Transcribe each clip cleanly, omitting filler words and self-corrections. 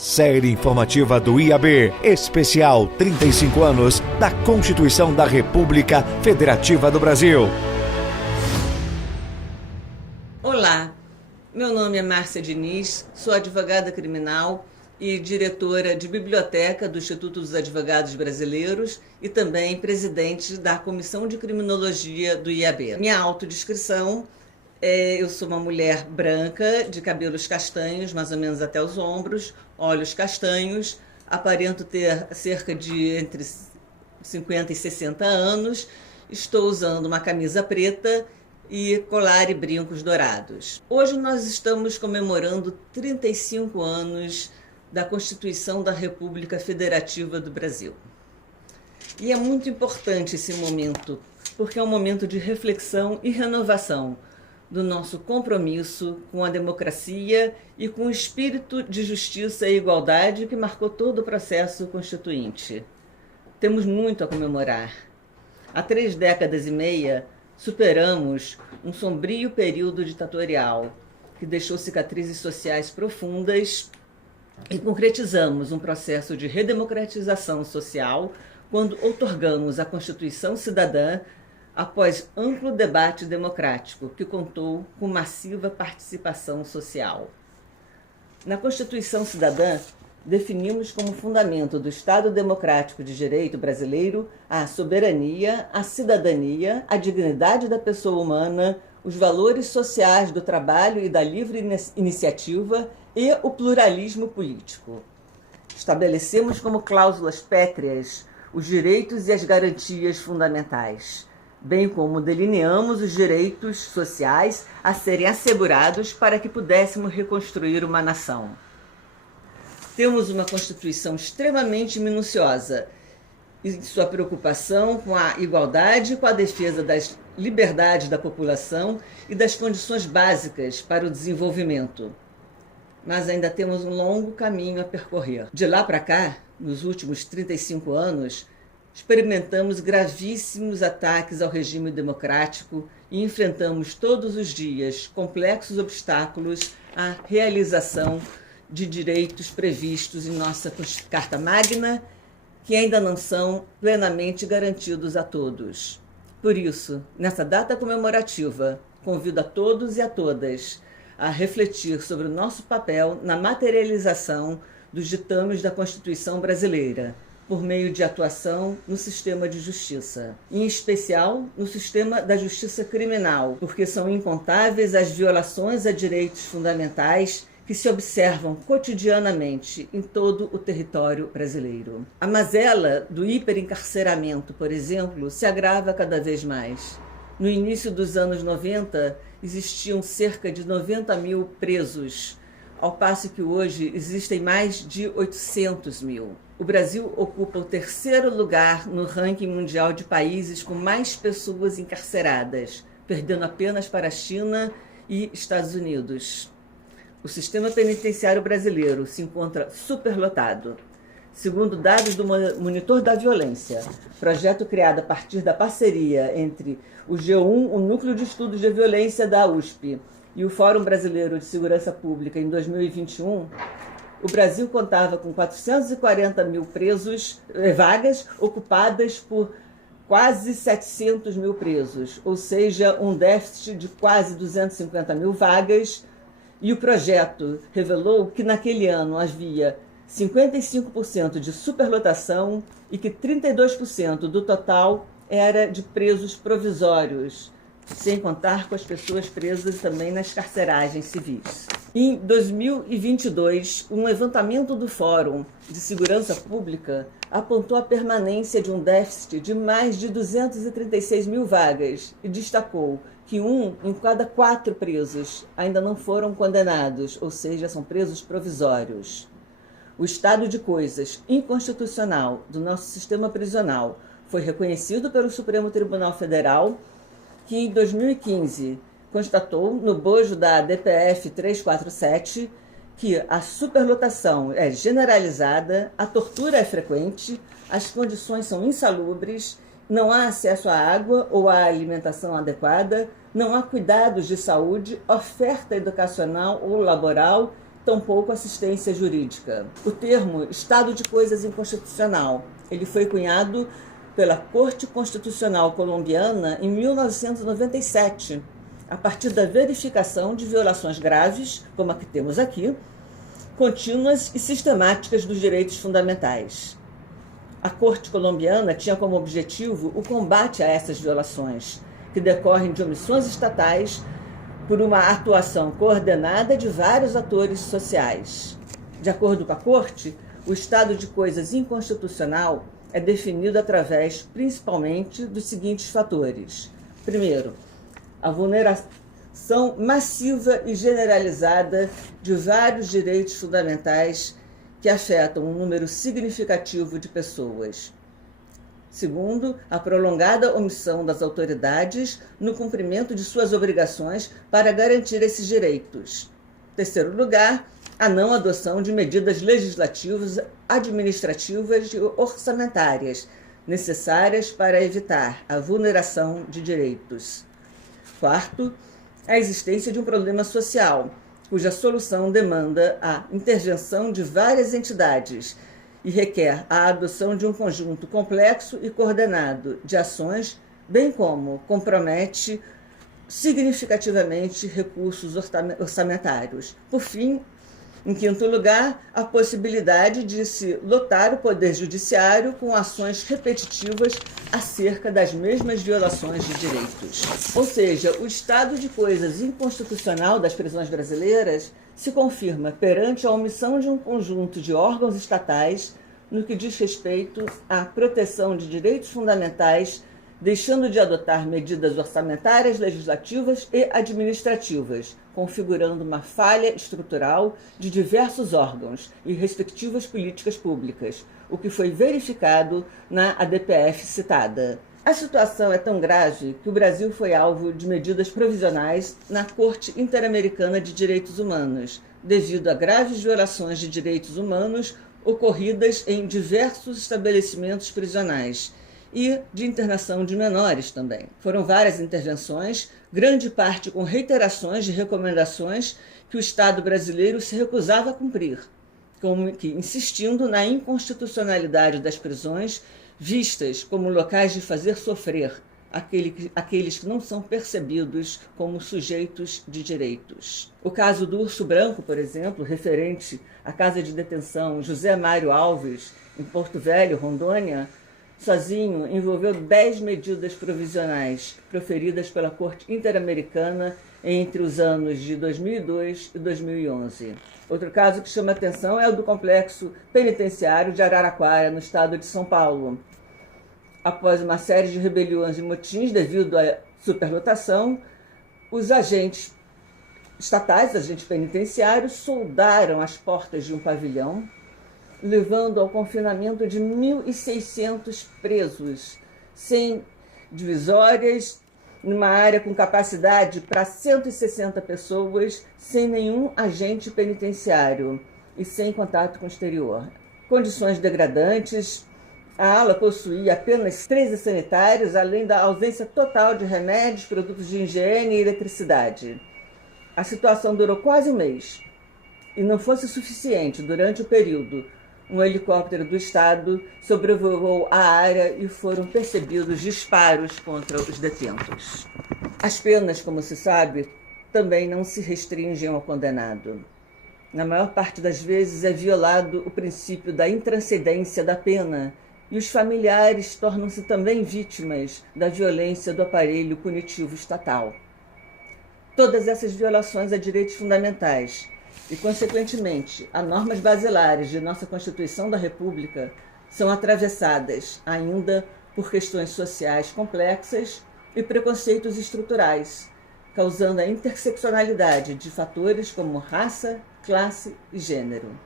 Série informativa do IAB, especial 35 anos da Constituição da República Federativa do Brasil. Olá, meu nome é Márcia Diniz, sou advogada criminal e diretora de biblioteca do Instituto dos Advogados Brasileiros e também presidente da Comissão de Criminologia do IAB. Minha autodescrição eu sou uma mulher branca, de cabelos castanhos, mais ou menos até os ombros, olhos castanhos, aparento ter cerca de entre 50 e 60 anos, estou usando uma camisa preta e colar e brincos dourados. Hoje nós estamos comemorando 35 anos da Constituição da República Federativa do Brasil. E é muito importante esse momento, porque é um momento de reflexão e renovação do nosso compromisso com a democracia e com o espírito de justiça e igualdade que marcou todo o processo constituinte. Temos muito a comemorar. Há 3 décadas e meia, superamos um sombrio período ditatorial que deixou cicatrizes sociais profundas e concretizamos um processo de redemocratização social quando outorgamos a Constituição Cidadã após amplo debate democrático que contou com massiva participação social. Na Constituição Cidadã, definimos como fundamento do Estado Democrático de Direito brasileiro a soberania, a cidadania, a dignidade da pessoa humana, os valores sociais do trabalho e da livre iniciativa e o pluralismo político. Estabelecemos como cláusulas pétreas os direitos e as garantias fundamentais, bem como delineamos os direitos sociais a serem assegurados para que pudéssemos reconstruir uma nação. Temos uma Constituição extremamente minuciosa em sua preocupação com a igualdade e com a defesa das liberdades da população e das condições básicas para o desenvolvimento. Mas ainda temos um longo caminho a percorrer. De lá para cá, nos últimos 35 anos, experimentamos gravíssimos ataques ao regime democrático e enfrentamos todos os dias complexos obstáculos à realização de direitos previstos em nossa Carta Magna, que ainda não são plenamente garantidos a todos. Por isso, nessa data comemorativa, convido a todos e a todas a refletir sobre o nosso papel na materialização dos ditames da Constituição brasileira, por meio de atuação no sistema de justiça, em especial no sistema da justiça criminal, porque são incontáveis as violações a direitos fundamentais que se observam cotidianamente em todo o território brasileiro. A mazela do hiperencarceramento, por exemplo, se agrava cada vez mais. No início dos anos 90, existiam cerca de 90 mil presos, ao passo que hoje existem mais de 800 mil. O Brasil ocupa o 3º lugar no ranking mundial de países com mais pessoas encarceradas, perdendo apenas para a China e Estados Unidos. O sistema penitenciário brasileiro se encontra superlotado. Segundo dados do Monitor da Violência, projeto criado a partir da parceria entre o G1, o Núcleo de Estudos de Violência da USP, e o Fórum Brasileiro de Segurança Pública em 2021, o Brasil contava com 440 mil vagas ocupadas por quase 700 mil presos, ou seja, um déficit de quase 250 mil vagas, e o projeto revelou que naquele ano havia 55% de superlotação e que 32% do total era de presos provisórios, sem contar com as pessoas presas também nas carceragens civis. Em 2022, um levantamento do Fórum de Segurança Pública apontou a permanência de um déficit de mais de 236 mil vagas e destacou que 1 em cada 4 presos ainda não foram condenados, ou seja, são presos provisórios. O estado de coisas inconstitucional do nosso sistema prisional foi reconhecido pelo Supremo Tribunal Federal, que em 2015 constatou no bojo da DPF 347 que a superlotação é generalizada, a tortura é frequente, as condições são insalubres, não há acesso à água ou à alimentação adequada, não há cuidados de saúde, oferta educacional ou laboral tampouco assistência jurídica. O termo estado de coisas inconstitucional, ele foi cunhado pela Corte Constitucional Colombiana em 1997, a partir da verificação de violações graves, como a que temos aqui, contínuas e sistemáticas dos direitos fundamentais. A Corte colombiana tinha como objetivo o combate a essas violações, que decorrem de omissões estatais por uma atuação coordenada de vários atores sociais. De acordo com a Corte, o estado de coisas inconstitucional é definido através, principalmente, dos seguintes fatores. Primeiro, a vulneração massiva e generalizada de vários direitos fundamentais que afetam um número significativo de pessoas. Segundo, a prolongada omissão das autoridades no cumprimento de suas obrigações para garantir esses direitos. Terceiro lugar, a não adoção de medidas legislativas, administrativas e orçamentárias necessárias para evitar a vulneração de direitos. Quarto, a existência de um problema social, cuja solução demanda a intervenção de várias entidades e requer a adoção de um conjunto complexo e coordenado de ações, bem como compromete significativamente recursos orçamentários. Por fim, em quinto lugar, a possibilidade de se lotar o Poder Judiciário com ações repetitivas acerca das mesmas violações de direitos. Ou seja, o estado de coisas inconstitucional das prisões brasileiras se confirma perante a omissão de um conjunto de órgãos estatais no que diz respeito à proteção de direitos fundamentais, deixando de adotar medidas orçamentárias, legislativas e administrativas, configurando uma falha estrutural de diversos órgãos e respectivas políticas públicas, o que foi verificado na ADPF citada. A situação é tão grave que o Brasil foi alvo de medidas provisionais na Corte Interamericana de Direitos Humanos, devido a graves violações de direitos humanos ocorridas em diversos estabelecimentos prisionais e de internação de menores também. Foram várias intervenções, grande parte com reiterações de recomendações que o Estado brasileiro se recusava a cumprir, como que insistindo na inconstitucionalidade das prisões, vistas como locais de fazer sofrer aqueles que não são percebidos como sujeitos de direitos. O caso do Urso Branco, por exemplo, referente à casa de detenção José Mário Alves, em Porto Velho, Rondônia, sozinho envolveu 10 medidas provisionais proferidas pela Corte Interamericana entre os anos de 2002 e 2011. Outro caso que chama atenção é o do Complexo Penitenciário de Araraquara, no estado de São Paulo. Após uma série de rebeliões e motins devido à superlotação, os agentes estatais, agentes penitenciários, soldaram as portas de um pavilhão, levando ao confinamento de 1.600 presos, sem divisórias, numa área com capacidade para 160 pessoas, sem nenhum agente penitenciário e sem contato com o exterior. Condições degradantes. A ala possuía apenas 13 sanitários, além da ausência total de remédios, produtos de higiene e eletricidade. A situação durou quase um mês. E não fosse suficiente, durante o período, um helicóptero do Estado sobrevoou a área e foram percebidos disparos contra os detentos. As penas, como se sabe, também não se restringem ao condenado. Na maior parte das vezes é violado o princípio da intranscendência da pena, e os familiares tornam-se também vítimas da violência do aparelho punitivo estatal. Todas essas violações a direitos fundamentais e, consequentemente, a normas basilares de nossa Constituição da República são atravessadas ainda por questões sociais complexas e preconceitos estruturais, causando a interseccionalidade de fatores como raça, classe e gênero.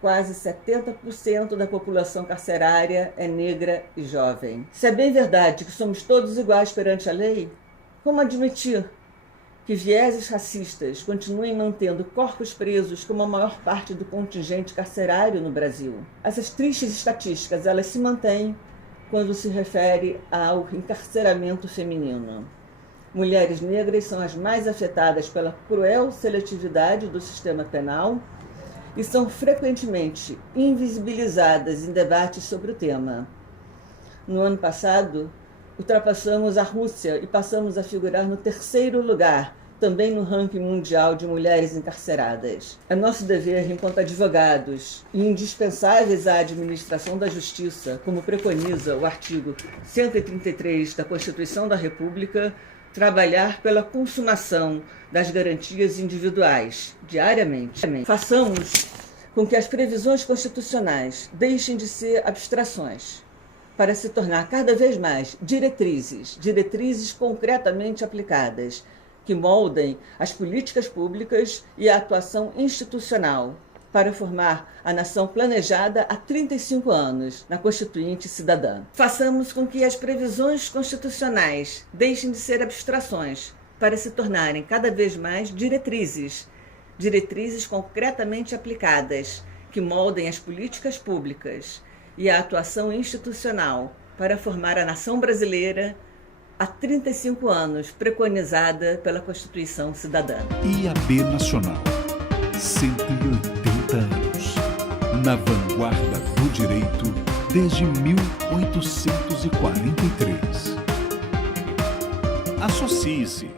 Quase 70% da população carcerária é negra e jovem. Se é bem verdade que somos todos iguais perante a lei, como admitir que vieses racistas continuem mantendo corpos presos como a maior parte do contingente carcerário no Brasil? Essas tristes estatísticas, elas se mantêm quando se refere ao encarceramento feminino. Mulheres negras são as mais afetadas pela cruel seletividade do sistema penal e são frequentemente invisibilizadas em debates sobre o tema. No ano passado, ultrapassamos a Rússia e passamos a figurar no 3º lugar, também no ranking mundial de mulheres encarceradas. É nosso dever, enquanto advogados e indispensáveis à administração da justiça, como preconiza o artigo 133 da Constituição da República, trabalhar pela consumação das garantias individuais, diariamente. Façamos com que as previsões constitucionais deixem de ser abstrações, para se tornar cada vez mais diretrizes concretamente aplicadas, que moldem as políticas públicas e a atuação institucional para formar a nação planejada há 35 anos na Constituinte Cidadã. Façamos com que as previsões constitucionais deixem de ser abstrações para se tornarem cada vez mais diretrizes concretamente aplicadas, que moldem as políticas públicas e a atuação institucional para formar a nação brasileira há 35 anos, preconizada pela Constituição Cidadã. IAB Nacional, 180 anos, na vanguarda do direito desde 1843. Associe-se.